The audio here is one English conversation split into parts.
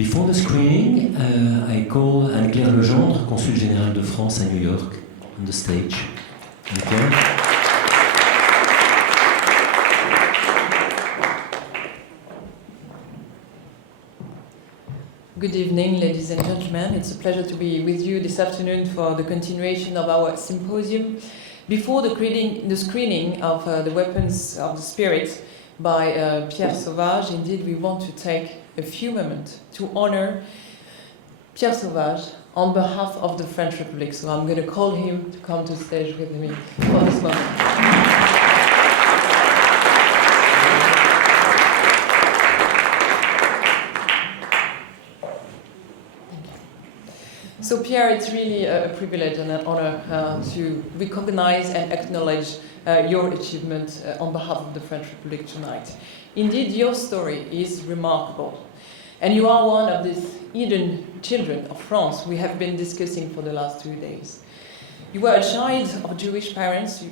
Before the screening, I call Anne-Claire Legendre, Consul General de France at New York, on the stage. Anne-Claire. Good evening, ladies and gentlemen. It's a pleasure to be with you this afternoon for the continuation of our symposium. Before the screening of The Weapons of the Spirit by Pierre Sauvage, indeed we want to take a few moments to honor Pierre Sauvage on behalf of the French Republic. So I'm going to call him to come to the stage with me for this moment. So Pierre, it's really a privilege and an honor to recognize and acknowledge your achievement on behalf of the French Republic tonight. Indeed, your story is remarkable. And you are one of these hidden children of France we have been discussing for the last 2 days. You were a child of Jewish parents.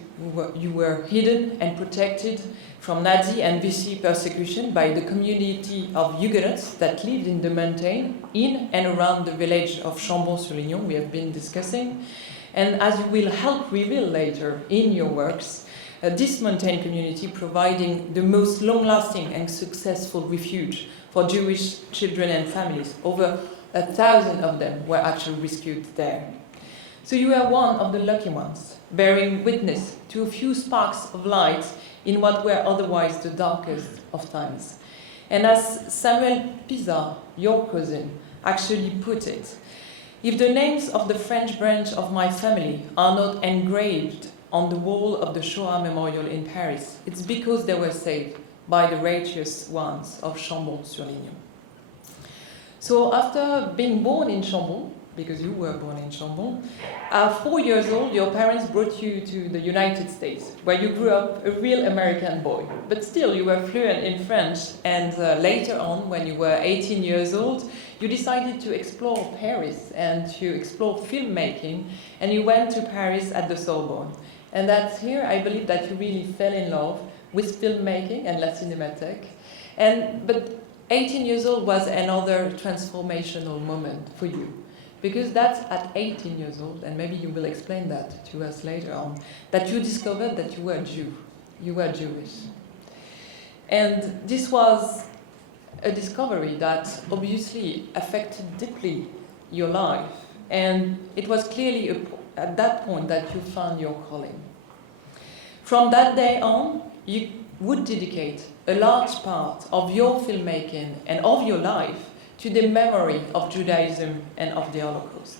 You were hidden and protected from Nazi and Vichy persecution by the community of Huguenots that lived in the mountain in and around the village of Chambon-sur-Lignon we have been discussing. And as you will help reveal later in your works, this mountain community providing the most long-lasting and successful refuge for Jewish children and families. Over 1,000 of them were actually rescued there. So you are one of the lucky ones, bearing witness to a few sparks of light in what were otherwise the darkest of times. And as Samuel Pisar, your cousin, actually put it, if the names of the French branch of my family are not engraved on the wall of the Shoah Memorial in Paris, it's because they were saved by the righteous ones of Chambon-sur-Lignon. So after being born in Chambon, because you were born in Chambon, 4 years old, your parents brought you to the United States, where you grew up a real American boy. But still, you were fluent in French, and later on, when you were 18 years old, you decided to explore Paris and to explore filmmaking, and you went to Paris at the Sorbonne. And that's here, I believe, that you really fell in love with filmmaking and La Cinémathèque. But 18 years old was another transformational moment for you. Because that's at 18 years old, and maybe you will explain that to us later on, that you discovered that you were a Jew. You were Jewish. And this was a discovery that obviously affected deeply your life. And it was clearly at that point that you found your calling. From that day on, you would dedicate a large part of your filmmaking and of your life to the memory of Judaism and of the Holocaust.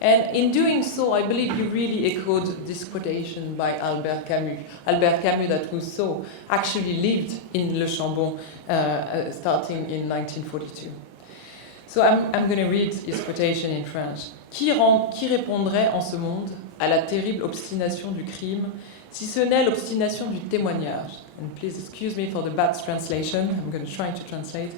And in doing so, I believe you really echoed this quotation by Albert Camus. Albert Camus, that Rousseau actually lived in Le Chambon starting in 1942. So I'm going to read his quotation in French. Qui répondrait en ce monde à la terrible obstination du crime, si ce n'est l'obstination du témoignage? And please excuse me for the bad translation. I'm going to try to translate.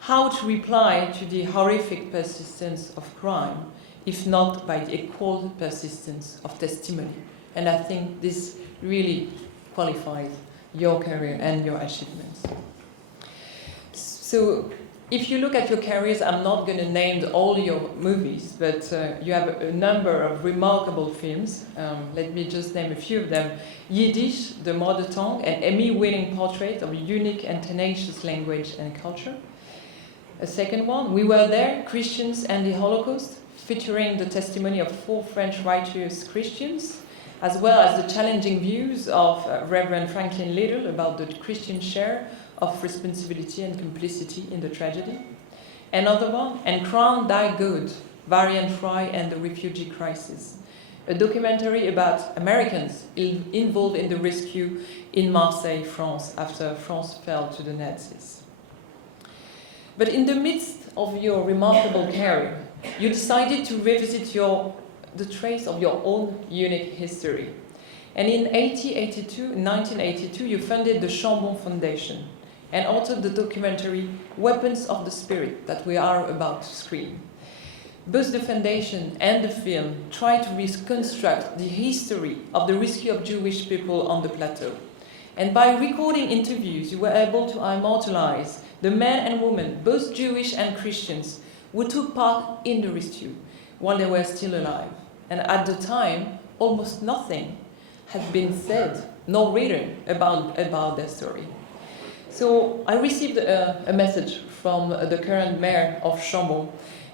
How to reply to the horrific persistence of crime, if not by the equal persistence of testimony? And I think this really qualifies your career and your achievements. So if you look at your careers, I'm not going to name all your movies, but you have a number of remarkable films. Let me just name a few of them. Yiddish, the mother tongue, an Emmy-winning portrait of a unique and tenacious language and culture. A second one, We Were There, Christians and the Holocaust, featuring the testimony of 4 French righteous Christians, as well as the challenging views of Reverend Franklin Little about the Christian share of responsibility and complicity in the tragedy. Another one, And Crown Die Good, Varian Fry and the Refugee Crisis, a documentary about Americans involved in the rescue in Marseille, France, after France fell to the Nazis. But in the midst of your remarkable career, you decided to revisit the trace of your own unique history. And in 1982, you funded the Chambon Foundation and authored the documentary Weapons of the Spirit that we are about to screen. Both the foundation and the film try to reconstruct the history of the rescue of Jewish people on the plateau. And by recording interviews, you were able to immortalize the men and women, both Jewish and Christians, who took part in the rescue while they were still alive. And at the time, almost nothing had been said nor written about their story. So I received a message from the current mayor of Chambon,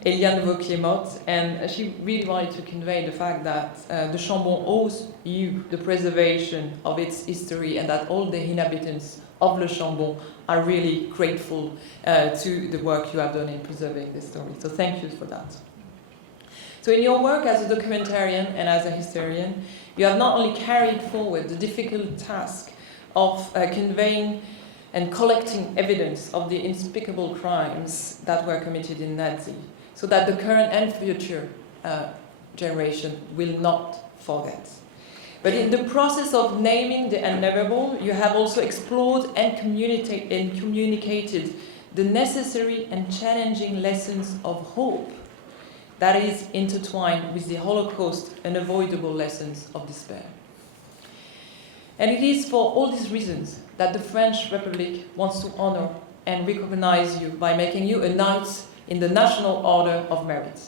Eliane Vauquier-Motte, and she really wanted to convey the fact that the Chambon owes you the preservation of its history, and that all the inhabitants of Le Chambon are really grateful to the work you have done in preserving this story. So thank you for that. So in your work as a documentarian and as a historian, you have not only carried forward the difficult task of conveying and collecting evidence of the unspeakable crimes that were committed in Nazi, so that the current and future generation will not forget. But in the process of naming the unknowable, you have also explored and communicated the necessary and challenging lessons of hope that is intertwined with the Holocaust unavoidable lessons of despair. And it is for all these reasons that the French Republic wants to honor and recognize you by making you a knight in the National Order of Merit.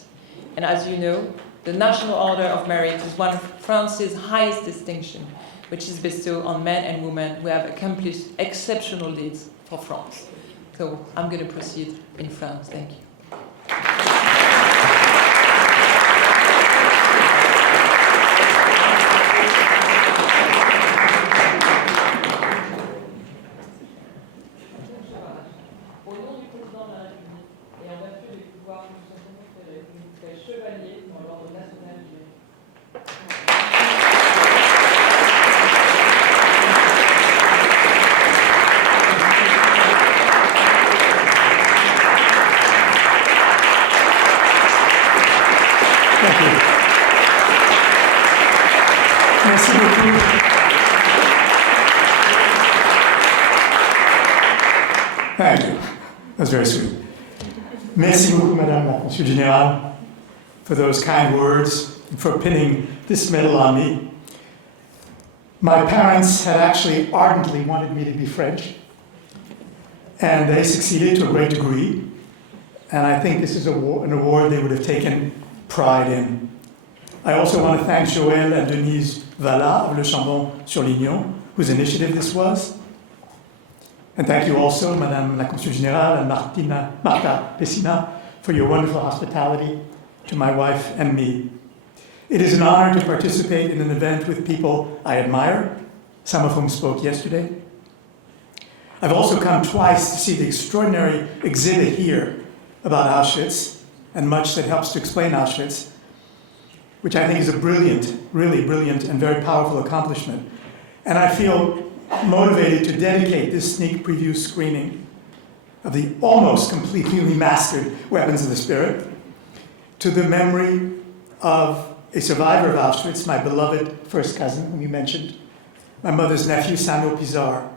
And as you know, the National Order of Merit is one of France's highest distinction, which is bestowed on men and women who have accomplished exceptional deeds for France. So I'm going to proceed in French. Thank you. Thank you. That's very sweet. Merci beaucoup, Madame la Consul Générale, for those kind words and for pinning this medal on me. My parents had actually ardently wanted me to be French, and they succeeded to a great degree. And I think this is an award they would have taken pride in. I also want to thank Joël and Denise Vallat of Le Chambon-sur-Lignon, whose initiative this was. And thank you also, Madame la Consul Générale and Marta Pessina, for your wonderful hospitality to my wife and me. It is an honor to participate in an event with people I admire, some of whom spoke yesterday. I've also come twice to see the extraordinary exhibit here about Auschwitz, and much that helps to explain Auschwitz, which I think is a brilliant, really brilliant and very powerful accomplishment. And I feel motivated to dedicate this sneak preview screening of the almost completely remastered Weapons of the Spirit to the memory of a survivor of Auschwitz, my beloved first cousin, whom you mentioned, my mother's nephew, Samuel Pisar.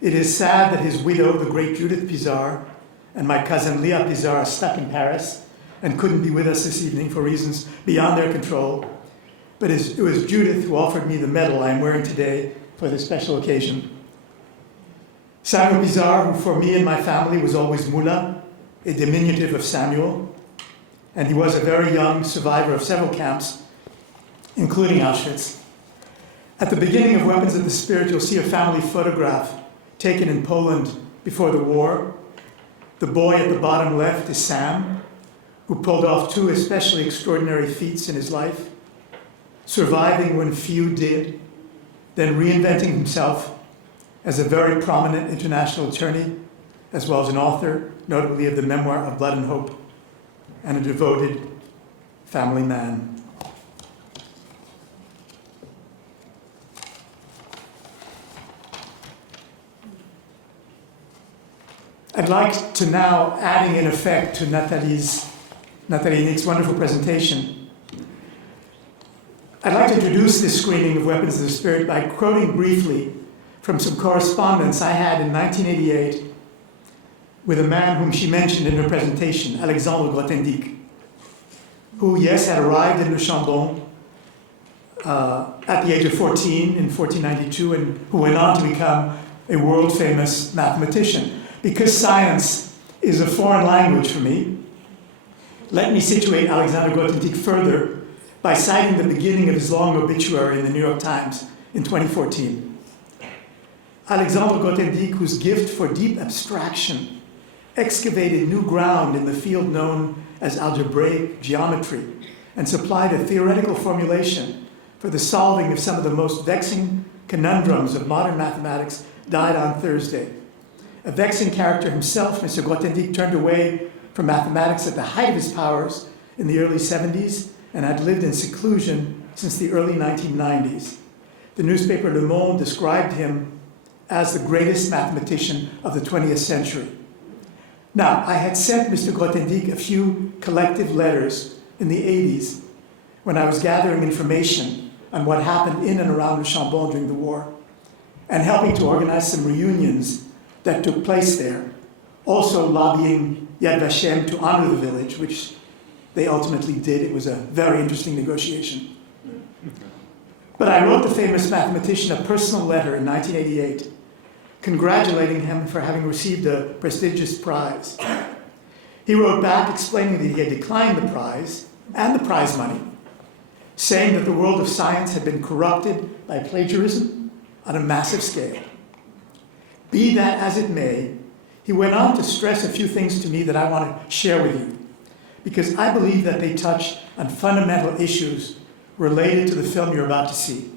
It is sad that his widow, the great Judith Pisar, and my cousin Leah Pisar are stuck in Paris and couldn't be with us this evening for reasons beyond their control. But it was Judith who offered me the medal I am wearing today for this special occasion. Samuel Pisar, who for me and my family was always Moula, a diminutive of Samuel, and he was a very young survivor of several camps, including Auschwitz. At the beginning of Weapons of the Spirit, you'll see a family photograph taken in Poland before the war. The boy at the bottom left is Sam, who pulled off two especially extraordinary feats in his life, surviving when few did, then reinventing himself as a very prominent international attorney, as well as an author, notably of the memoir of Blood and Hope, and a devoted family man. I'd like to now, adding in effect to Nathalie Heinich's wonderful presentation, I'd like to introduce this screening of Weapons of the Spirit by quoting briefly from some correspondence I had in 1988 with a man whom she mentioned in her presentation, Alexandre Grothendieck, who, yes, had arrived in Le Chambon at the age of 14 in 1492, and who went on to become a world-famous mathematician. Because science is a foreign language for me, let me situate Alexander Grothendieck further by citing the beginning of his long obituary in the New York Times in 2014. Alexander Grothendieck, whose gift for deep abstraction excavated new ground in the field known as algebraic geometry and supplied a theoretical formulation for the solving of some of the most vexing conundrums of modern mathematics, died on Thursday. A vexing character himself, Mr. Grothendieck turned away from mathematics at the height of his powers in the early 70s and had lived in seclusion since the early 1990s. The newspaper Le Monde described him as the greatest mathematician of the 20th century. Now, I had sent Mr. Grothendieck a few collective letters in the 80s when I was gathering information on what happened in and around Le Chambon during the war and helping to organize some reunions that took place there, also lobbying Yad Vashem to honor the village, which they ultimately did. It was a very interesting negotiation. But I wrote the famous mathematician a personal letter in 1988, congratulating him for having received a prestigious prize. He wrote back explaining that he had declined the prize and the prize money, saying that the world of science had been corrupted by plagiarism on a massive scale. Be that as it may, he went on to stress a few things to me that I want to share with you, because I believe that they touch on fundamental issues related to the film you're about to see.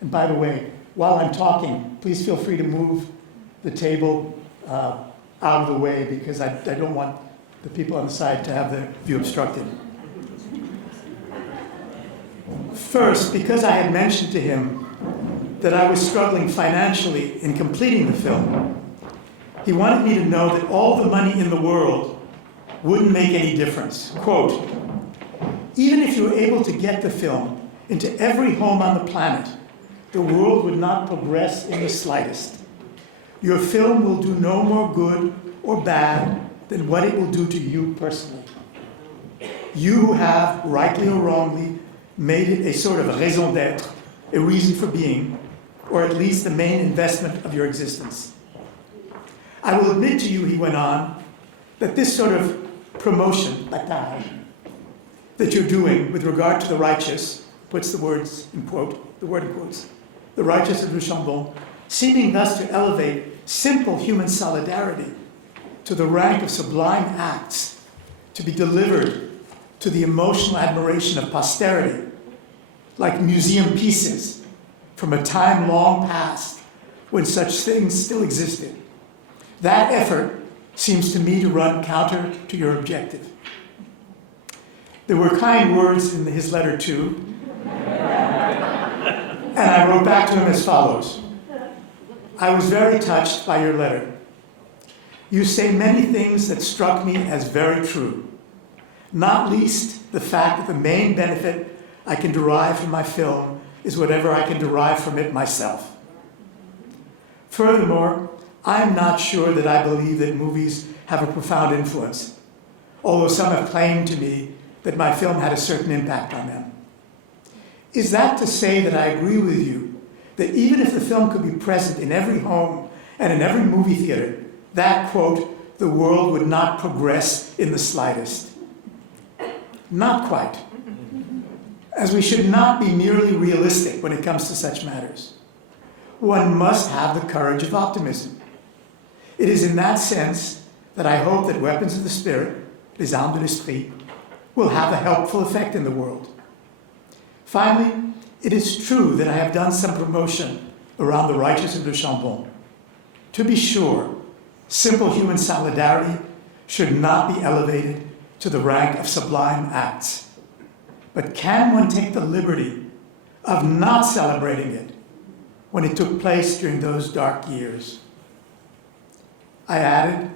And by the way, while I'm talking, please feel free to move the table out of the way, because I don't want the people on the side to have their view obstructed. First, because I had mentioned to him that I was struggling financially in completing the film, he wanted me to know that all the money in the world wouldn't make any difference. Quote, even if you were able to get the film into every home on the planet, the world would not progress in the slightest. Your film will do no more good or bad than what it will do to you personally. You who have, rightly or wrongly, made it a sort of raison d'être, a reason for being, or at least the main investment of your existence. I will admit to you, he went on, that this sort of promotion, batage, that you're doing with regard to the righteous, puts the words in quote, the word in quotes, the righteous of Le Chambon, seeming thus to elevate simple human solidarity to the rank of sublime acts to be delivered to the emotional admiration of posterity, like museum pieces from a time long past when such things still existed. That effort seems to me to run counter to your objective. There were kind words in his letter too, and I wrote back to him as follows. I was very touched by your letter. You say many things that struck me as very true, not least the fact that the main benefit I can derive from my film is whatever I can derive from it myself. Furthermore, I'm not sure that I believe that movies have a profound influence, although some have claimed to me that my film had a certain impact on them. Is that to say that I agree with you that even if the film could be present in every home and in every movie theater, that, quote, the world would not progress in the slightest? Not quite, as we should not be merely realistic when it comes to such matters. One must have the courage of optimism. It is in that sense that I hope that Weapons of the Spirit, les armes de l'esprit, will have a helpful effect in the world. Finally, it is true that I have done some promotion around the righteous of Le Chambon. To be sure, simple human solidarity should not be elevated to the rank of sublime acts. But can one take the liberty of not celebrating it when it took place during those dark years? I added,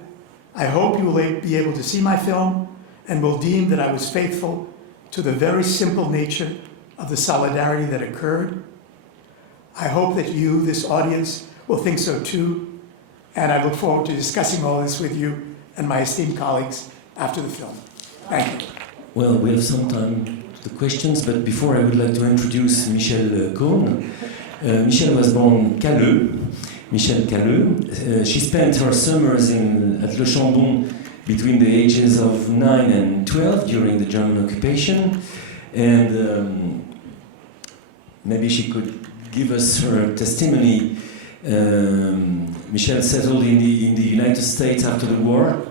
I hope you will be able to see my film and will deem that I was faithful to the very simple nature of the solidarity that occurred. I hope that you, this audience, will think so too, and I look forward to discussing all this with you and my esteemed colleagues after the film. Thank you. Well, we have some time for the questions, but before I would like to introduce Michèle Cone. Michèle was born Calleux Michèle Cone. She spent her summers at Le Chambon between the ages of 9 and 12 during the German occupation, and maybe she could give us her testimony. Michèle settled in the United States after the war.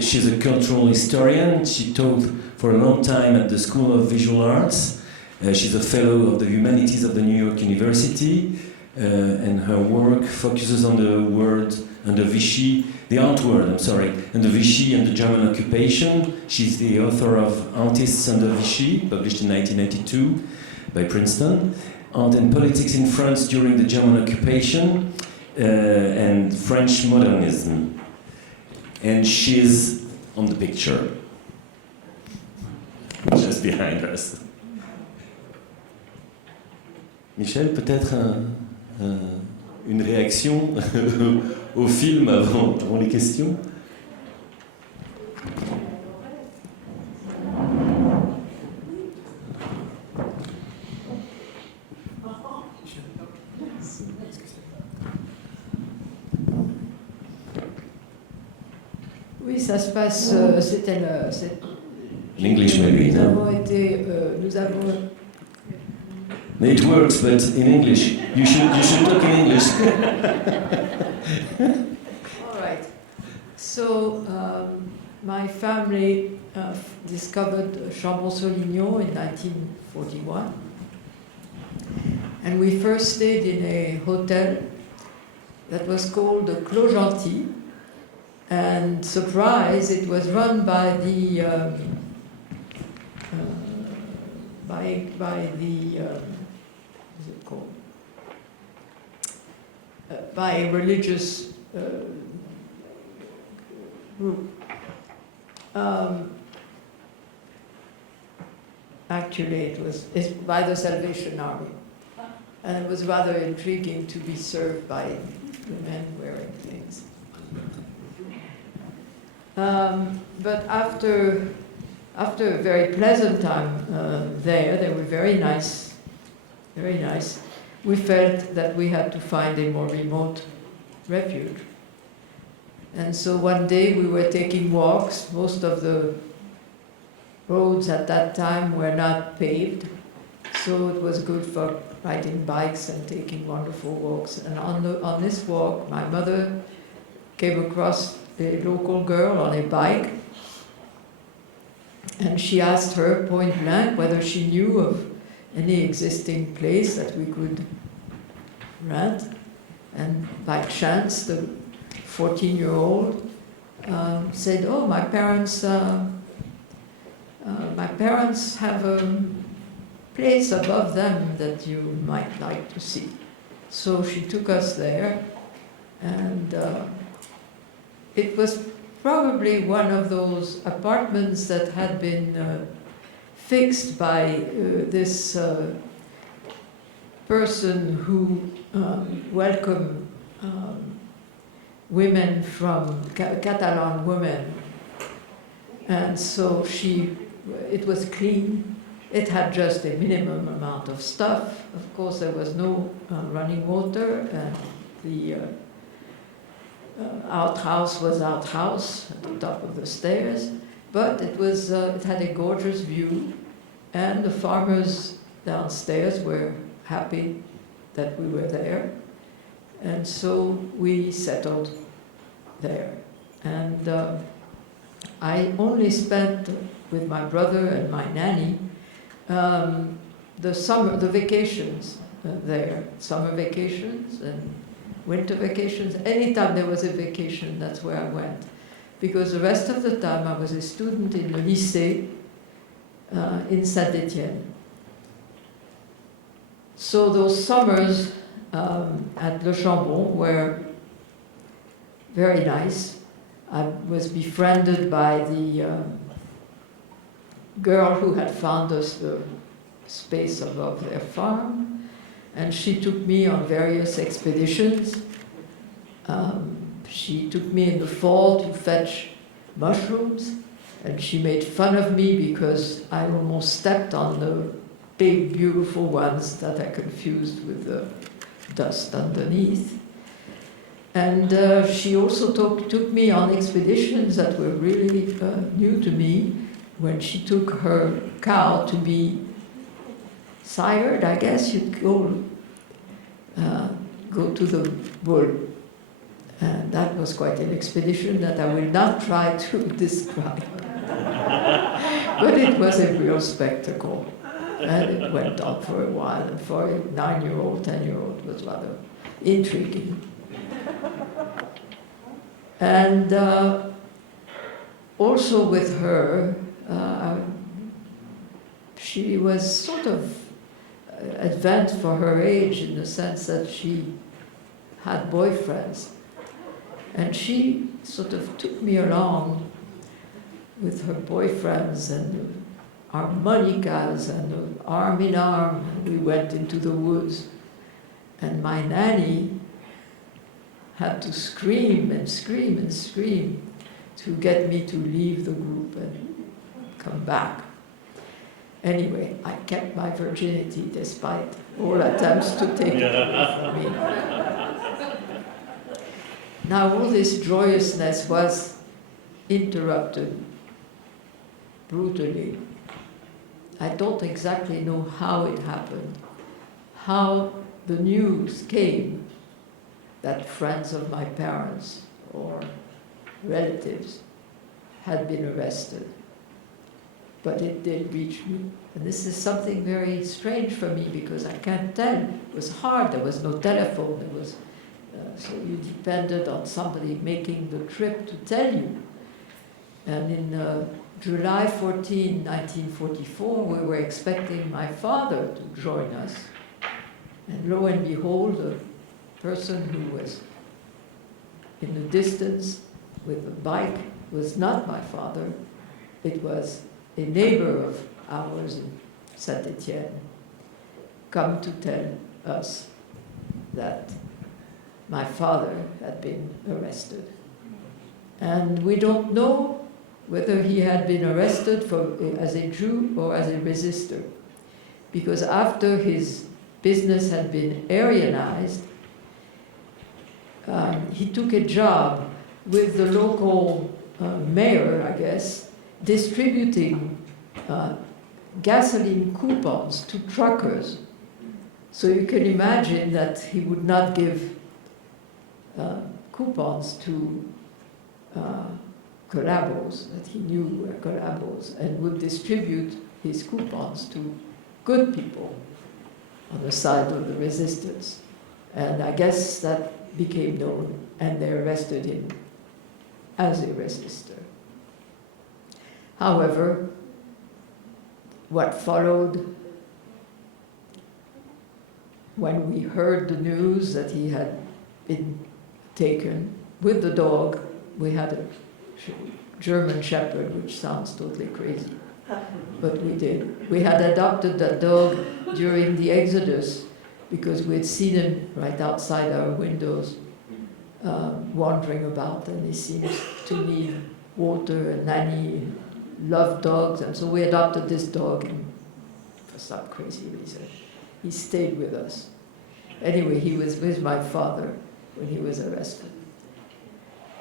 She's a cultural historian. She taught for a long time at the School of Visual Arts. She's a fellow of the Humanities of the New York University, and her work focuses on the word under Vichy, the art world, under Vichy and the German occupation. She's the author of Artists Under Vichy, published in 1992 by Princeton, Art and Politics in France During the German Occupation, and French Modernism. And she's on the picture, just behind us. Michèle, peut-être une réaction au film avant les questions? Oui, ça se passe, c'était In English, maybe, nous no? avons été, nous avons... It works, but in English. You should talk in English. All right. So, my family discovered Chambon-Solignon in 1941. And we first stayed in a hotel that was called the Clos Gentil. And surprise, it was run by the what's it called? By a religious group. Actually, it's by the Salvation Army, and it was rather intriguing to be served by women wearing things. But after a very pleasant time they were very nice, very nice. We felt that we had to find a more remote refuge. And so one day we were taking walks. Most of the roads at that time were not paved, so it was good for riding bikes and taking wonderful walks. And on this walk, my mother came across a local girl on a bike, and she asked her point blank whether she knew of any existing place that we could rent. And by chance, the 14-year-old said, "Oh, my parents have a place above them that you might like to see." So she took us there, and it was probably one of those apartments that had been fixed by this person who welcomed women from Catalan women. And so it was clean. It had just a minimum amount of stuff. Of course, there was no running water, and the outhouse was outhouse at the top of the stairs, but it had a gorgeous view, and the farmers downstairs were happy that we were there, and so we settled there. And I only spent with my brother and my nanny the vacations there, summer vacations and winter vacations. Anytime there was a vacation, that's where I went. Because the rest of the time I was a student in the lycée in Saint-Étienne. So those summers at Le Chambon were very nice. I was befriended by the girl who had found us the space above their farm. And she took me on various expeditions. She took me in the fall to fetch mushrooms, and she made fun of me because I almost stepped on the big, beautiful ones that I confused with the dust underneath. And she also took me on expeditions that were really new to me, when she took her cow to be sired, I guess you'd go to the bull. And that was quite an expedition that I will not try to describe. But it was a real spectacle. And it went on for a while, and for a 9-year-old, 10-year-old, was rather intriguing. And also with her, she was sort of advanced for her age, in the sense that she had boyfriends. And she sort of took me along with her boyfriends and harmonicas and arm in arm. We went into the woods. And my nanny had to scream and scream and scream to get me to leave the group and come back. Anyway, I kept my virginity despite all attempts to take it away from me. Now all this joyousness was interrupted brutally. I don't exactly know how it happened, how the news came that friends of my parents or relatives had been arrested. But it did reach me. And this is something very strange for me, because I can't tell. It was hard. There was no telephone. There was, so you depended on somebody making the trip to tell you. And in July 14, 1944, we were expecting my father to join us. And lo and behold, the person who was in the distance with a bike was not my father. It was a neighbor of ours in Saint-Étienne, come to tell us that my father had been arrested. And we don't know whether he had been arrested as a Jew or as a resistor, because after his business had been Aryanized, he took a job with the local mayor, I guess, distributing gasoline coupons to truckers. So you can imagine that he would not give coupons to collabos that he knew were collabos, and would distribute his coupons to good people on the side of the resistance. And I guess that became known, and they arrested him as a resistor. However, what followed, when we heard the news that he had been taken with the dog, we had a German Shepherd, which sounds totally crazy, but we did. We had adopted that dog during the Exodus because we had seen him right outside our windows wandering about, and he seemed to need water, and nanny loved dogs, and so we adopted this dog, and for some crazy reason he stayed with us. Anyway, he was with my father when he was arrested.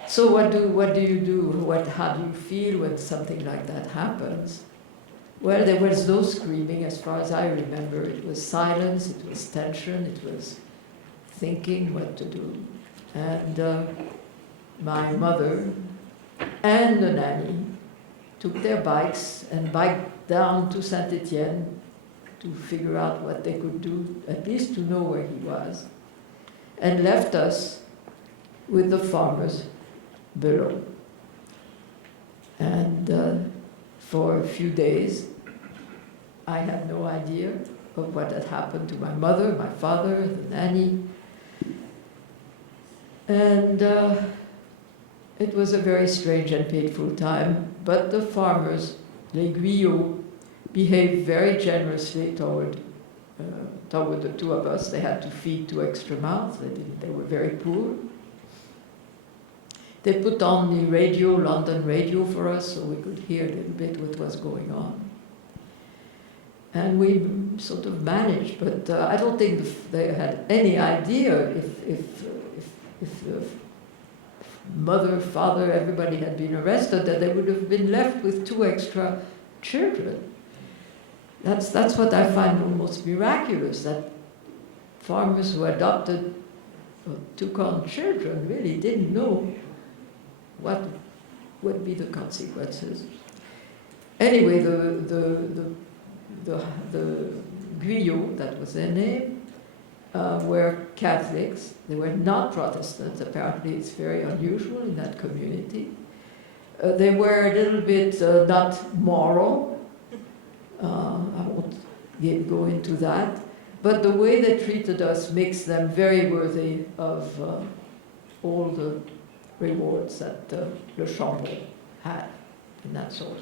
So what do you do? How do you feel when something like that happens? Well, there was no screaming as far as I remember. It was silence, it was tension, it was thinking what to do. And my mother and the nanny took their bikes and biked down to Saint-Étienne to figure out what they could do, at least to know where he was, and left us with the farmers below. And for a few days, I had no idea of what had happened to my mother, my father, the nanny. And it was a very strange and painful time, but the farmers, les Guillots, behaved very generously toward the two of us. They had to feed 2 extra mouths. They were very poor. They put on the radio, London radio, for us, so we could hear a little bit what was going on. And we sort of managed, but I don't think they had any idea if mother, father, everybody had been arrested, that they would have been left with 2 extra children. That's what I find almost miraculous, that farmers who adopted or took on children really didn't know what would be the consequences. Anyway, the Guyot, that was their name, were Catholics. They were not Protestants. Apparently it's very unusual in that community. They were a little bit not moral. I won't go into that. But the way they treated us makes them very worthy of all the rewards that Le Chambon had in that sort.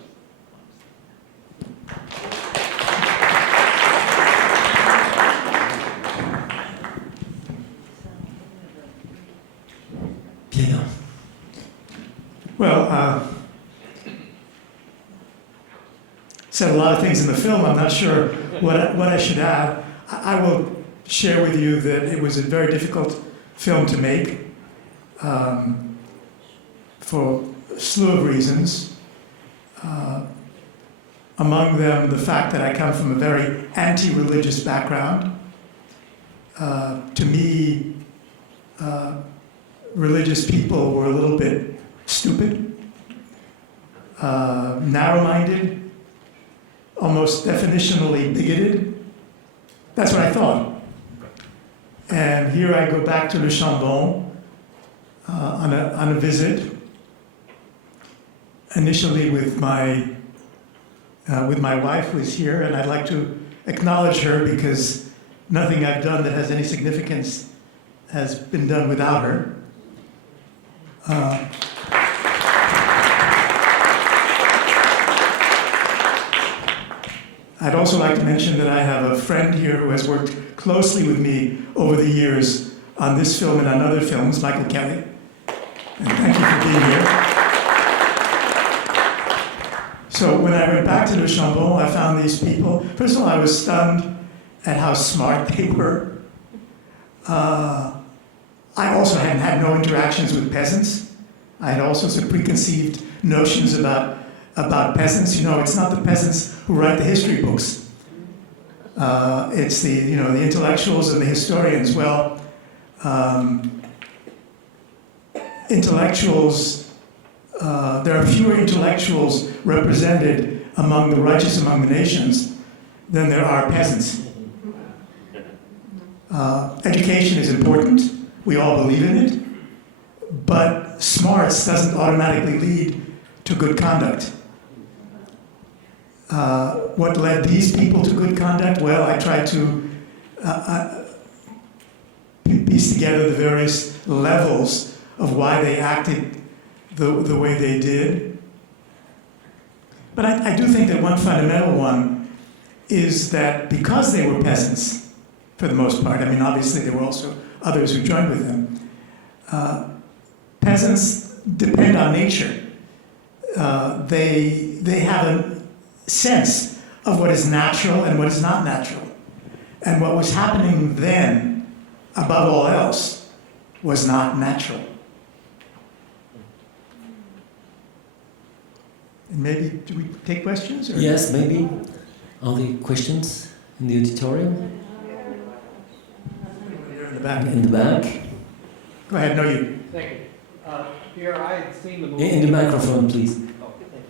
Pierre. Well, said a lot of things in the film. I'm not sure what I should add. I will share with you that it was a very difficult film to make for a slew of reasons. Among them, the fact that I come from a very anti-religious background. To me, religious people were a little bit stupid, narrow-minded, almost definitionally bigoted. That's what I thought. And here I go back to Le Chambon on a visit, initially with my wife, who is here, and I'd like to acknowledge her because nothing I've done that has any significance has been done without her. I'd also like to mention that I have a friend here who has worked closely with me over the years on this film and on other films, Michael Kelly. And thank you for being here. So when I went back to Le Chambon, I found these people. First of all, I was stunned at how smart they were. I also had had no interactions with peasants. I had all sorts of preconceived notions about peasants. You know, it's not the peasants who write the history books. It's the intellectuals and the historians. Well, intellectuals, there are fewer intellectuals represented among the righteous among the nations than there are peasants. Education is important. We all believe in it. But smarts doesn't automatically lead to good conduct. What led these people to good conduct? Well, I tried to piece together the various levels of why they acted the way they did. But I do think that one fundamental one is that because they were peasants, for the most part, I mean, obviously there were also others who joined with them, peasants depend on nature. They have a sense of what is natural and what is not natural. And what was happening then, above all else, was not natural. And maybe, do we take questions? Or? Yes, maybe. Are there questions in the auditorium? Here in the back. In the back. Go ahead, no, you. Thank you. Pierre, I had seen the movie. In the microphone, please. Oh, thank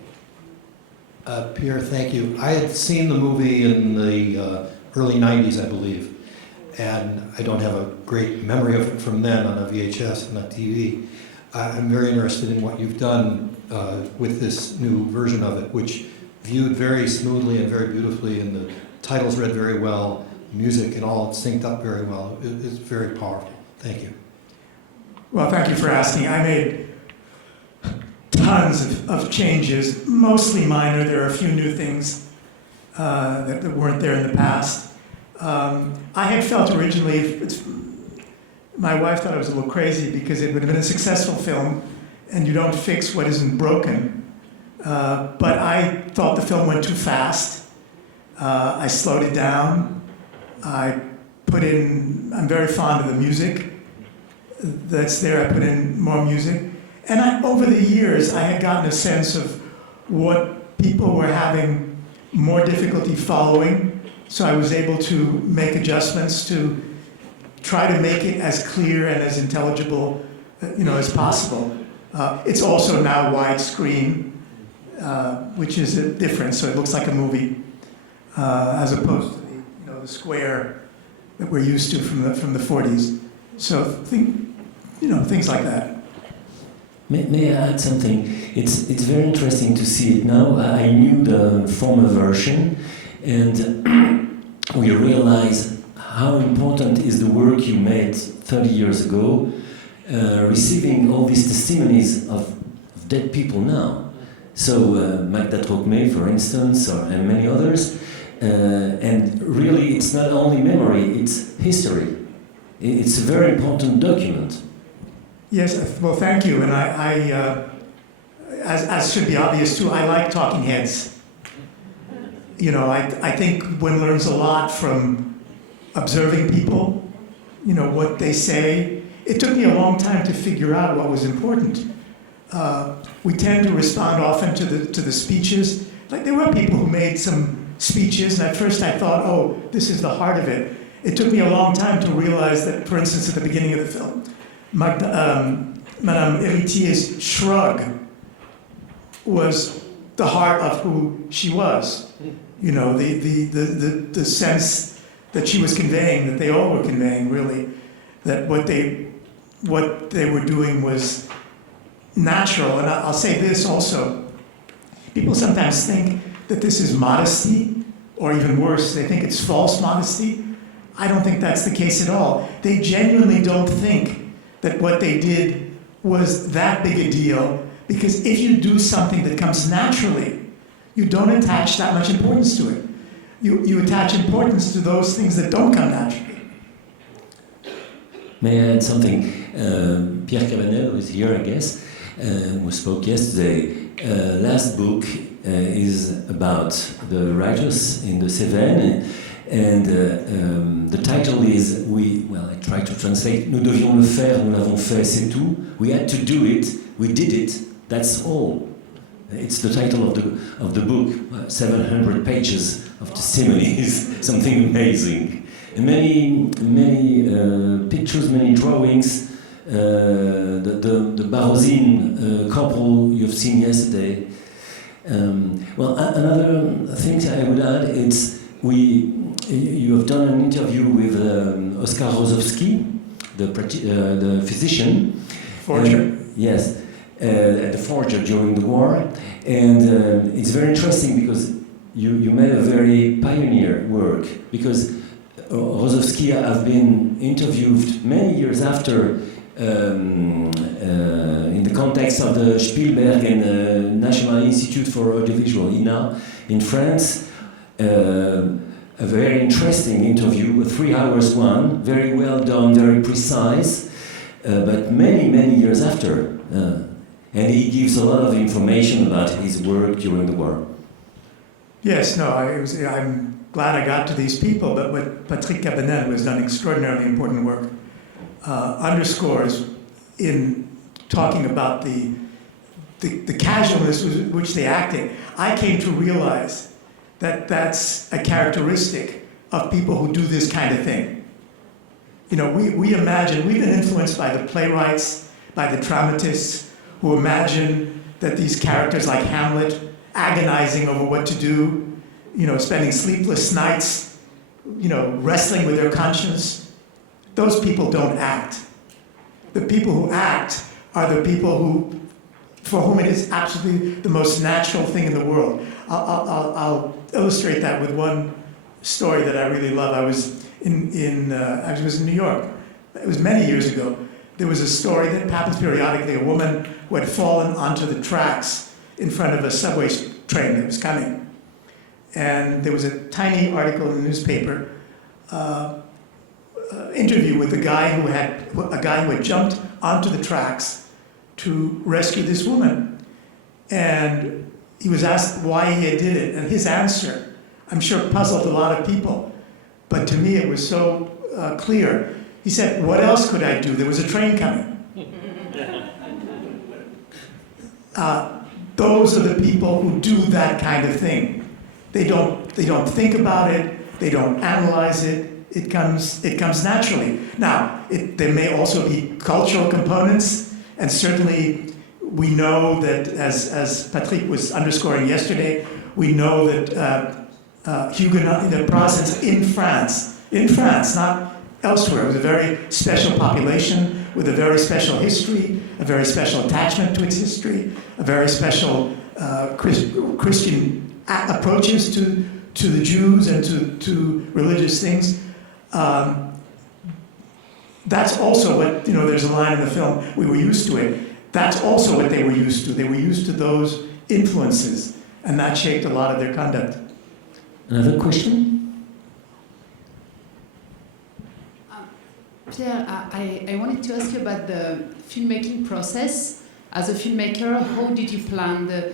you. Pierre, thank you. I had seen the movie in the early 90s, I believe. And I don't have a great memory of it from then on a VHS and a TV. I'm very interested in what you've done with this new version of it, which viewed very smoothly and very beautifully, and the titles read very well, music and all synced up very well. It's very powerful. Thank you. Well, thank you for asking. I made tons of changes, mostly minor. There are a few new things that weren't there in the past. I had felt originally, my wife thought I was a little crazy because it would have been a successful film and you don't fix what isn't broken. But I thought the film went too fast. I slowed it down. I'm very fond of the music that's there. I put in more music. And over the years, I had gotten a sense of what people were having more difficulty following. So I was able to make adjustments to try to make it as clear and as intelligible, as possible. It's also now widescreen, which is a difference. So it looks like a movie, as opposed to the square that we're used to from the 40s. So things like that. May I add something? It's very interesting to see it now. I knew the former version, and we realize how important is the work you made 30 years ago, receiving all these testimonies of dead people now. So Magda Trocmé, for instance, and many others. And really, it's not only memory, it's history. It's a very important document. Yes, well, thank you. And I as should be obvious too, I like talking heads. I think one learns a lot from observing people, what they say. It took me a long time to figure out what was important. We tend to respond often to the speeches. Like, there were people who made some speeches, and at first I thought, oh, this is the heart of it. It took me a long time to realize that, for instance, at the beginning of the film, Madame Héritier's shrug was the heart of who she was. The sense that she was conveying, that they all were conveying, really, that what they were doing was natural. And I'll say this also. People sometimes think that this is modesty, or even worse, they think it's false modesty. I don't think that's the case at all. They genuinely don't think that what they did was that big a deal, because if you do something that comes naturally, you don't attach that much importance to it. You attach importance to those things that don't come naturally. May I add something? Pierre Cabanel, who is here, I guess, who spoke yesterday, last book is about the writers in the Cévennes, and the title is, I try to translate, Nous devions le faire, nous l'avons fait, c'est tout. We had to do it, we did it, that's all. It's the title of the book, 700 pages of testimonies, something amazing. And many pictures, many drawings. The Barosine couple you've seen yesterday. Another thing I would add is you have done an interview with Oskar Rozowski, the physician. Forger. Yes, the forger during the war, and it's very interesting because you made a very pioneer work, because Rozowski have been interviewed many years after. In the context of the Spielberg and National Institute for Audiovisual, INA, in France, a very interesting interview, a 3 hours one, very well done, very precise, but many years after. And he gives a lot of information about his work during the war. Yes, no, I'm glad I got to these people, but what Patrick Cabanel, who has done extraordinarily important work, underscores in talking about the casualness with which they acted. I came to realize that that's a characteristic of people who do this kind of thing. We imagine, we've been influenced by the playwrights, by the dramatists, who imagine that these characters like Hamlet, agonizing over what to do, spending sleepless nights, wrestling with their conscience. Those people don't act. The people who act are the people for whom it is absolutely the most natural thing in the world. I'll illustrate that with one story that I really love. I was in New York. It was many years ago. There was a story that happens periodically, a woman who had fallen onto the tracks in front of a subway train that was coming. And there was a tiny article in the newspaper, interview with a guy who had jumped onto the tracks to rescue this woman. And he was asked why he did it, and his answer I'm sure puzzled a lot of people. But to me, it was so clear. He said, what else could I do? There was a train coming. Those are the people who do that kind of thing. They don't think about it. They don't analyze it. It comes naturally. Now, there may also be cultural components, and certainly we know that, as Patrick was underscoring yesterday, we know that Huguenot, the Protestants in France, not elsewhere, it was a very special population with a very special history, a very special attachment to its history, a very special Christian approaches to the Jews and to religious things. That's also what, there's a line in the film, we were used to it. That's also what they were used to. They were used to those influences, and that shaped a lot of their conduct. Another question? Pierre, I wanted to ask you about the filmmaking process. As a filmmaker, how did you plan the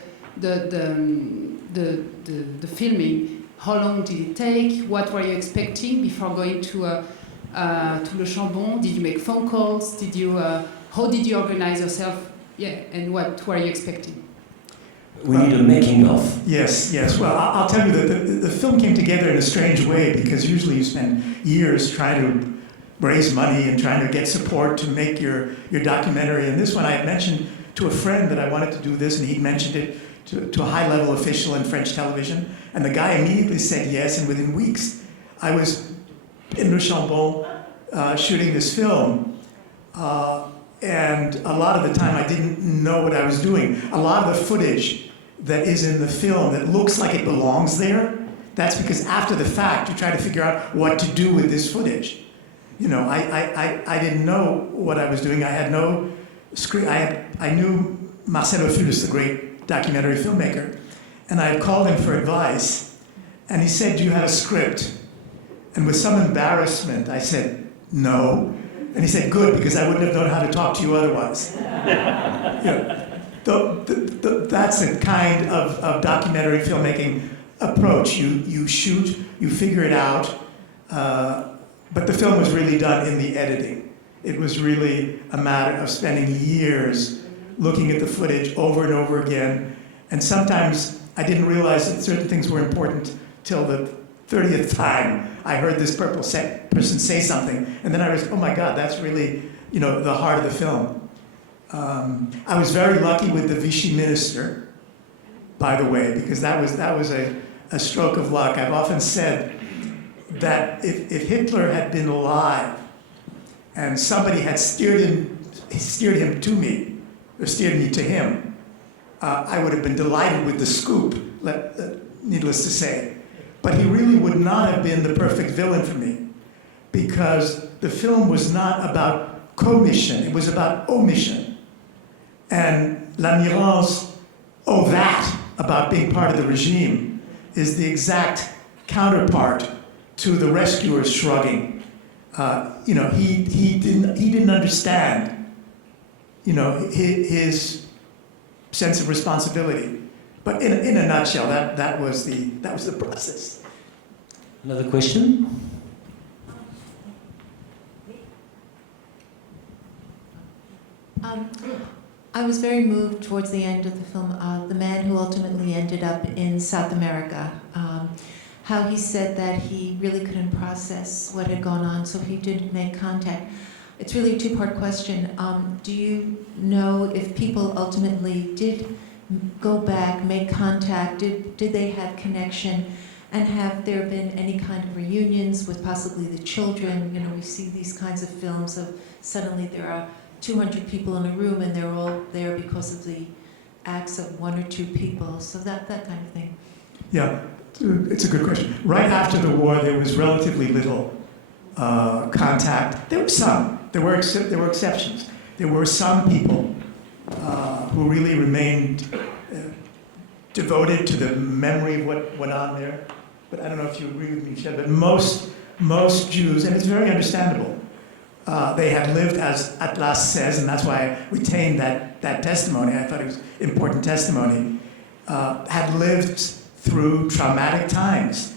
filming? How long did it take? What were you expecting before going to Le Chambon? Did you make phone calls? How did you organize yourself? Yeah, and what were you expecting? We need a making of. Yes. Well, I'll tell you that the film came together in a strange way, because usually you spend years trying to raise money and trying to get support to make your documentary. And this one, I had mentioned to a friend that I wanted to do this, and he'd mentioned it to a high-level official in French television. And the guy immediately said yes, and within weeks, I was in Le Chambon shooting this film. And a lot of the time, I didn't know what I was doing. A lot of the footage that is in the film that looks like it belongs there, that's because after the fact, you try to figure out what to do with this footage. I didn't know what I was doing. I had no script. I knew Marcel Ophuls, the great documentary filmmaker, and I had called him for advice, and he said, "Do you have a script?" And with some embarrassment, I said, "No." And he said, "Good, because I wouldn't have known how to talk to you otherwise." That's a kind of documentary filmmaking approach. You shoot, you figure it out, but the film was really done in the editing. It was really a matter of spending years looking at the footage over and over again. And sometimes I didn't realize that certain things were important till the 30th time I heard this person say something, and then I was, oh my God, that's really, the heart of the film. I was very lucky with the Vichy minister, by the way, because that was a stroke of luck. I've often said that if Hitler had been alive and somebody had steered him to me, or steered me to him, I would have been delighted with the scoop, needless to say. But he really would not have been the perfect villain for me, because the film was not about commission, it was about omission. And L'Admiral's that about being part of the regime is the exact counterpart to the rescuers shrugging. He didn't understand, his sense of responsibility. But in a nutshell, that was the process. Another question? I was very moved towards the end of the film, the man who ultimately ended up in South America, how he said that he really couldn't process what had gone on, so he didn't make contact. It's really a two-part question. Do you know if people ultimately did go back, make contact, did they have connection, and have there been any kind of reunions with possibly the children? We see these kinds of films of suddenly there are 200 people in a room and they're all there because of the acts of one or two people, so that kind of thing. Yeah, it's a good question. Right after the war, there was relatively little contact. There was some. There were exceptions. There were some people who really remained devoted to the memory of what went on there. But I don't know if you agree with me, Michèle, but most Jews, and it's very understandable, they had lived, as Atlas says, and that's why I retained that testimony, I thought it was important testimony, had lived through traumatic times.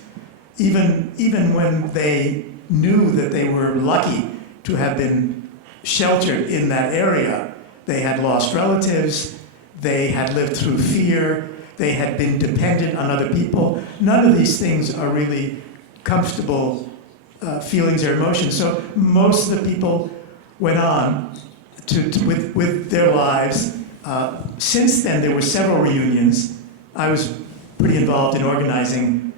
even when they knew that they were lucky to have been sheltered in that area, they had lost relatives, they had lived through fear, they had been dependent on other people. None of these things are really comfortable feelings or emotions. So most of the people went on with their lives. Since then, there were several reunions. I was pretty involved in organizing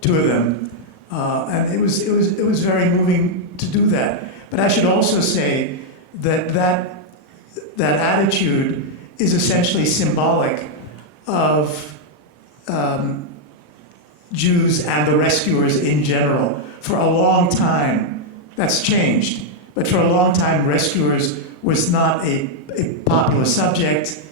2 of them, and it was very moving to do that. But I should also say that attitude is essentially symbolic of Jews and the rescuers in general. For a long time, that's changed, but for a long time, rescuers was not a popular subject.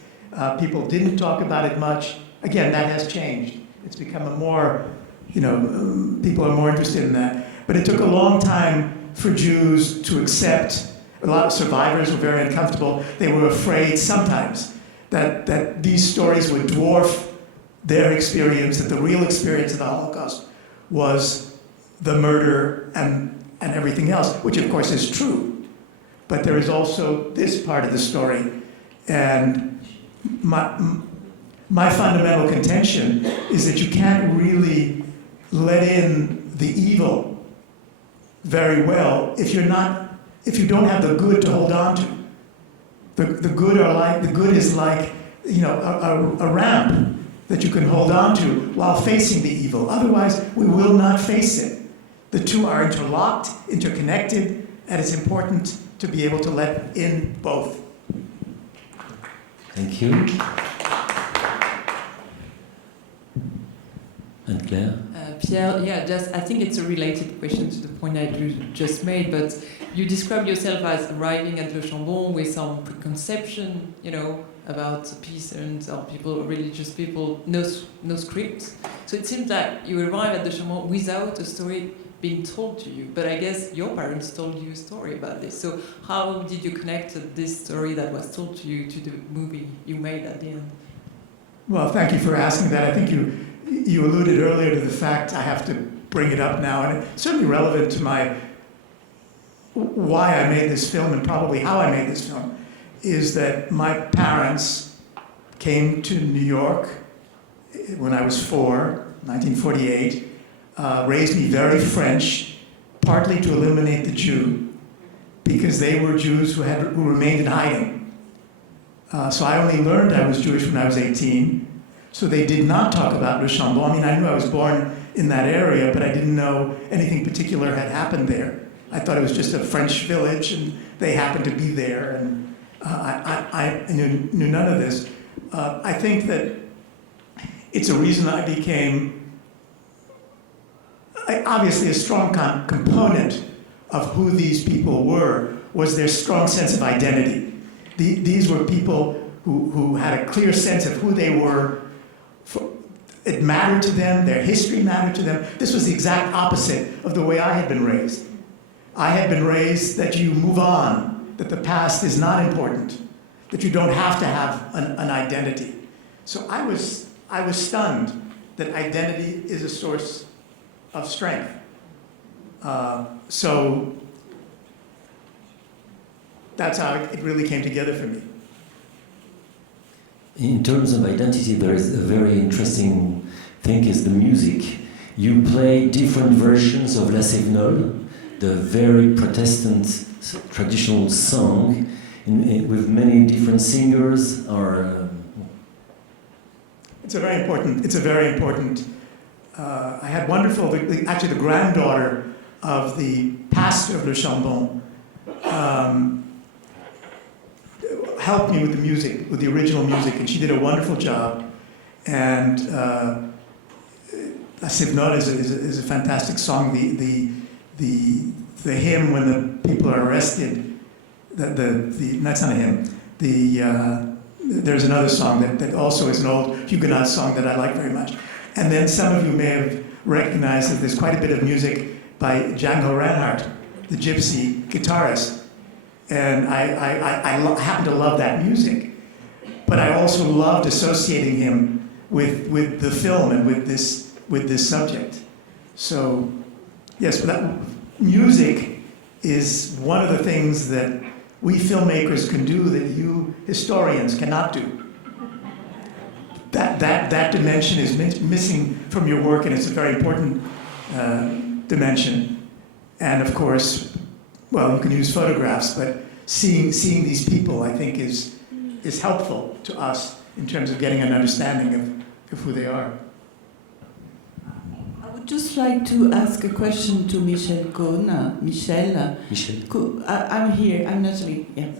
People didn't talk about it much. Again, that has changed. It's become a more, people are more interested in that. But it took a long time for Jews to accept. A lot of survivors were very uncomfortable. They were afraid sometimes that these stories would dwarf their experience, that the real experience of the Holocaust was the murder and everything else, which of course is true. But there is also this part of the story. And my fundamental contention is that you can't really let in the evil very well if you don't have the good to hold on to. The good is like a ramp that you can hold on to while facing the evil. Otherwise, we will not face it. The two are interlocked, interconnected, and it's important to be able to let in both. Thank you. And Claire? Pierre, I think it's a related question to the point I just made, but you described yourself as arriving at Le Chambon with some preconception, about peace and religious people, no script. So it seems like you arrive at Le Chambon without a story being told to you, but I guess your parents told you a story about this. So how did you connect this story that was told to you to the movie you made at the end? Well, thank you for asking that. I think you alluded earlier to the fact, I have to bring it up now, and it's certainly relevant to why I made this film and probably how I made this film, is that my parents came to New York when I was 4, 1948, raised me very French, partly to eliminate the Jew, because they were Jews who remained in hiding. So I only learned I was Jewish when I was 18. So they did not talk about Le Chambon. I mean, I knew I was born in that area, but I didn't know anything particular had happened there. I thought it was just a French village, and they happened to be there, and I knew none of this. I think that it's a reason I became, obviously a strong component of who these people were was their strong sense of identity. These were people who had a clear sense of who they were. It mattered to them, their history mattered to them. This was the exact opposite of the way I had been raised. I had been raised that you move on, that the past is not important, that you don't have to have an identity. So I was stunned that identity is a source of strength. So that's how it really came together for me. In terms of identity, there is a very interesting thing, is the music. You play different versions of La Sévenole, the very Protestant traditional song, with many different singers. It's a very important. I had wonderful. Actually, the granddaughter of the pastor of Le Chambon helped me with the music, with the original music, and she did a wonderful job. And La Sévenole is a fantastic song. The hymn when the people are arrested, that's not a hymn. There's another song that also is an old Huguenot song that I like very much. And then some of you may have recognized that there's quite a bit of music by Django Reinhardt, the gypsy guitarist. And I happen to love that music. But I also loved associating him with the film and with this subject. So, yes, but music is one of the things that we filmmakers can do that you historians cannot do. That dimension is missing from your work, and it's a very important dimension. And of course, well, you can use photographs, but seeing these people, I think, is helpful to us in terms of getting an understanding of who they are. I would just like to ask a question to Michèle Cone. Michèle. I'm here. I'm Nathalie. Yeah.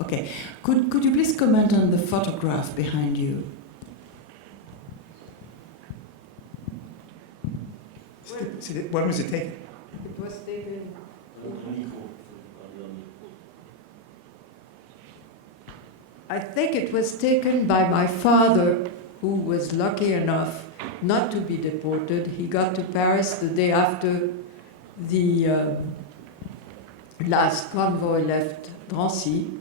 Okay. Could you please comment on the photograph behind you? When was it taken? It was taken. I think it was taken by my father, who was lucky enough not to be deported. He got to Paris the day after the last convoy left Drancy.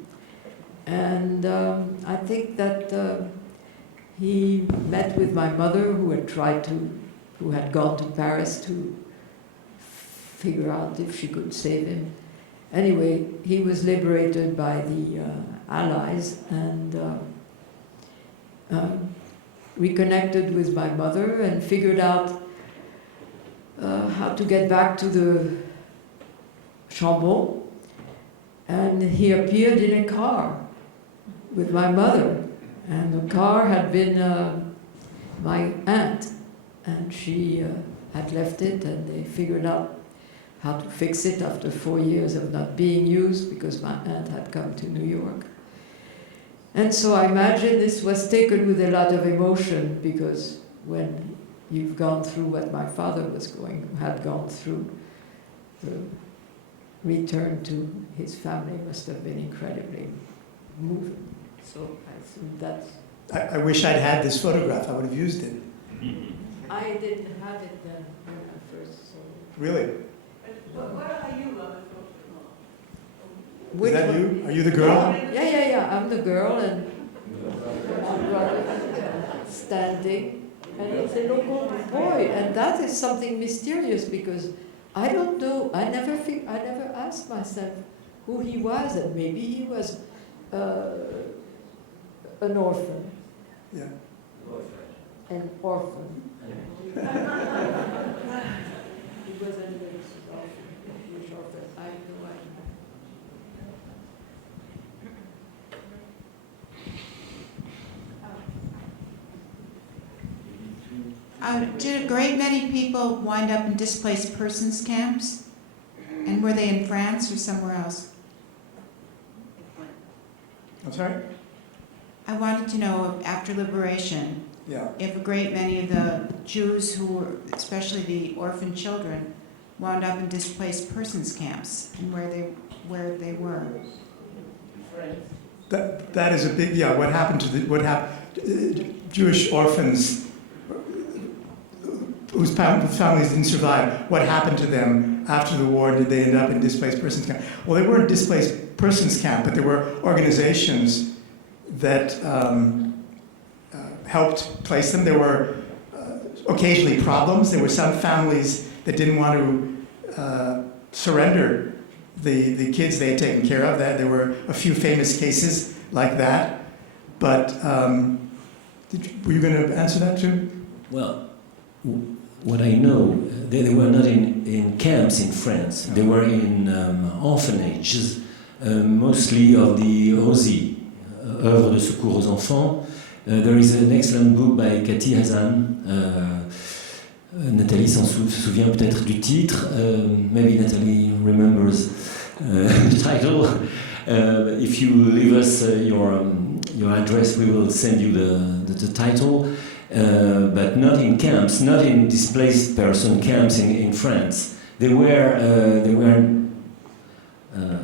And I think that he met with my mother, who had gone to Paris to figure out if she could save him. Anyway, he was liberated by the Allies and reconnected with my mother and figured out how to get back to the Chambon. And he appeared in a car with my mother. And the car had been my aunt. And she had left it, and they figured out how to fix it after 4 years of not being used because my aunt had come to New York. And so I imagine this was taken with a lot of emotion, because when you've gone through what my father had gone through, the return to his family must have been incredibly moving. So I think that's... I wish I'd had this photograph. I would have used it. I didn't have it then when I first saw it. Really? What are you on the Is that you? Are you the girl? Yeah. I'm the girl, and my brother standing, and it's a local boy, and that is something mysterious, because I don't know. I never asked myself who he was, and maybe he was an orphan. Yeah. An orphan. He was an Jewish orphan. I have no idea. Did a great many people wind up in displaced persons camps? And were they in France or somewhere else? I'm sorry? I wanted to know, after liberation, if a great many of the Jews who were, especially the orphan children, wound up in displaced persons camps, and where they were. That is a big, what happened to Jewish orphans whose families didn't survive? What happened to them after the war? Did they end up in displaced persons camp? Well, they weren't displaced persons camp, but there were organizations that helped place them. There were occasionally problems. There were some families that didn't want to surrender the kids they had taken care of. There were a few famous cases like that. But were you going to answer that too? Well, what I know, they were not in camps in France. They were in orphanages, mostly of the OSI, Œuvre de Secours aux Enfants. There is an excellent book by Cathy Hazan. Nathalie se souvient peut-être du titre. Maybe Nathalie remembers the title. If you leave us your address, we will send you the title. But not in camps, not in displaced person camps in France. There were,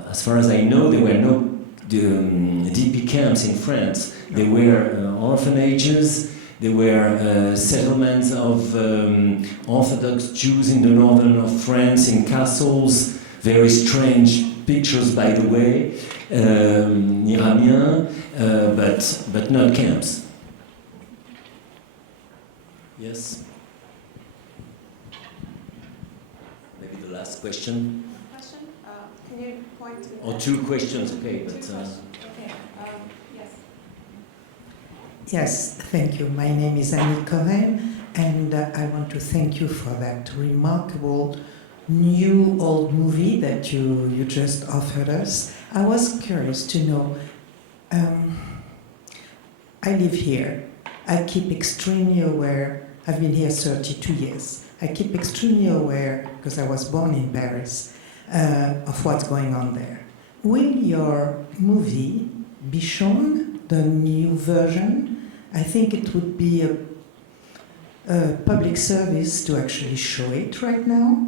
as far as I know, there were no DP camps in France. There were orphanages. There were settlements of Orthodox Jews in the northern of France, in castles. Very strange pictures, by the way, near Amiens, but not camps. Yes. last question. Question? Can you point to... Or two questions, okay, but... Okay, yes. Yes, thank you. My name is Nathalie Heinich, and I want to thank you for that remarkable new old movie that you just offered us. I was curious to know, I live here. I keep extremely aware, I've been here 32 years. I keep extremely aware, because I was born in Paris, of what's going on there. Will your movie be shown, the new version? I think it would be a public service to actually show it right now.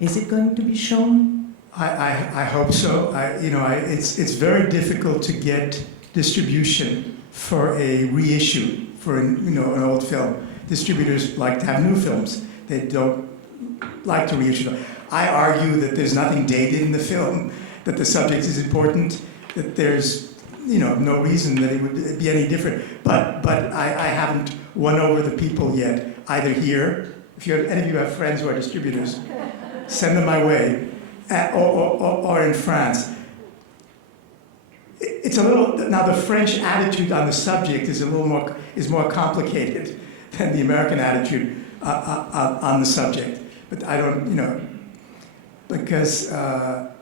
Is it going to be shown? I hope so. It's very difficult to get distribution for a reissue for an old film. Distributors like to have new films. They don't like to reissue them. I argue that there's nothing dated in the film, that the subject is important, that there's no reason that it would be any different. But I haven't won over the people yet, either here. If any of you have friends who are distributors, send them my way, or in France. It's a little, now the French attitude on the subject is more complicated than the American attitude on the subject. But I don't, because, for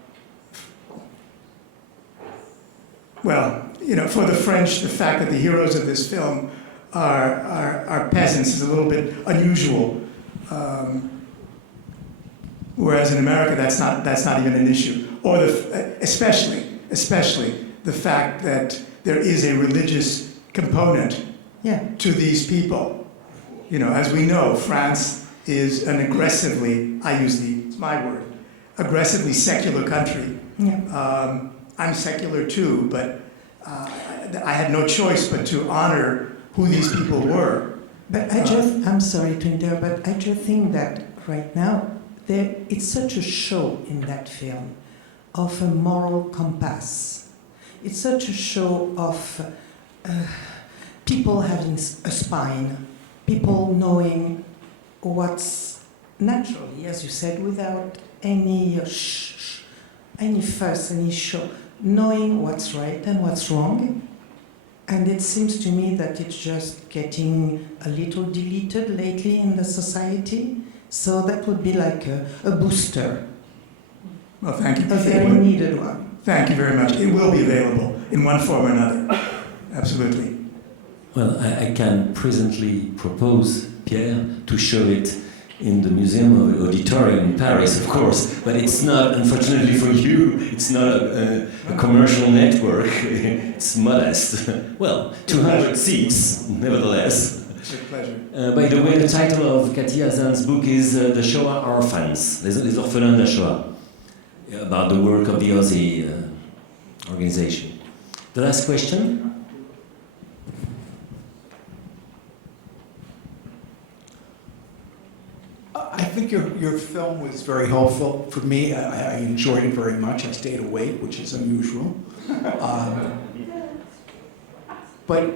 the French, the fact that the heroes of this film are peasants is a little bit unusual. Whereas in America, that's not even an issue. Or especially the fact that there is a religious component to these people. As we know, France is an aggressively, it's my word, aggressively secular country. Yeah. I'm secular too, but I had no choice but to honor who these people were. But I'm sorry to interrupt, but I just think that right now, it's such a show in that film of a moral compass. It's such a show of people having a spine, people knowing what's naturally, as you said, without any fuss, any show, knowing what's right and what's wrong. And it seems to me that it's just getting a little deleted lately in the society. So that would be like a booster. Well, thank you. A very needed one. Thank you very much. It will be available in one form or another. Absolutely. Well, I can presently propose, Pierre, to show it in the Museum of Auditorium in Paris, of course, but it's not, unfortunately for you, it's not a commercial network. It's modest. Well, 200 seats, nevertheless. It's a pleasure. By the way, the title of Cathy Hazan's book is The Shoah Orphans, Les Orphelins de la Shoah, about the work of the Aussie organization. The last question? I think your film was very helpful for me. I enjoyed it very much. I stayed awake, which is unusual. But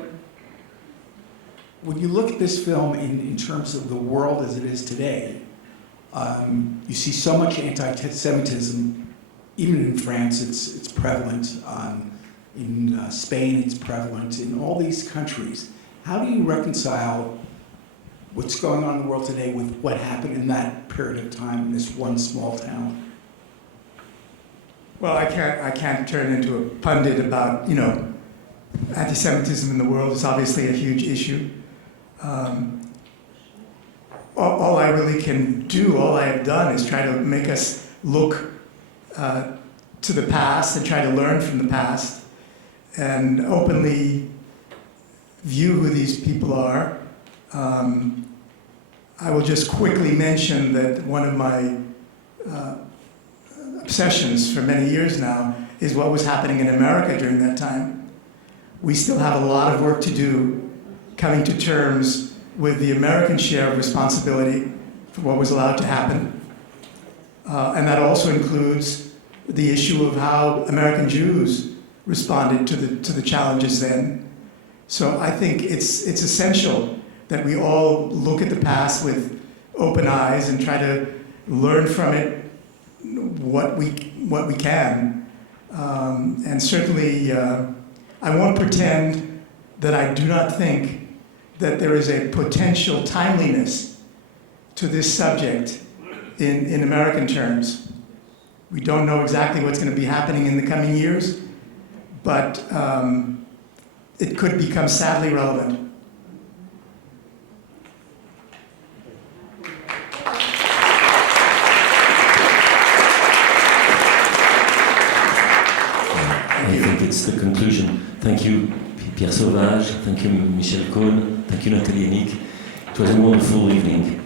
when you look at this film in terms of the world as it is today, you see so much anti-Semitism. Even in France, it's prevalent. In Spain, it's prevalent. In all these countries, how do you reconcile what's going on in the world today with what happened in that period of time in this one small town? Well, I can't turn into a pundit about anti-Semitism in the world. It's obviously a huge issue. All I really can do, all I have done, is try to make us look to the past and try to learn from the past and openly view who these people are. I will just quickly mention that one of my obsessions for many years now is what was happening in America during that time. We still have a lot of work to do coming to terms with the American share of responsibility for what was allowed to happen. And that also includes the issue of how American Jews responded to the challenges then. So I think it's essential that we all look at the past with open eyes and try to learn from it what we can. And certainly, I won't pretend that I do not think that there is a potential timeliness to this subject in American terms. We don't know exactly what's going to be happening in the coming years, but it could become sadly relevant. I think it's the conclusion. Thank you, Pierre Sauvage. Thank you, Michèle Cone. Thank you, Nathalie Heinich. It was a wonderful evening.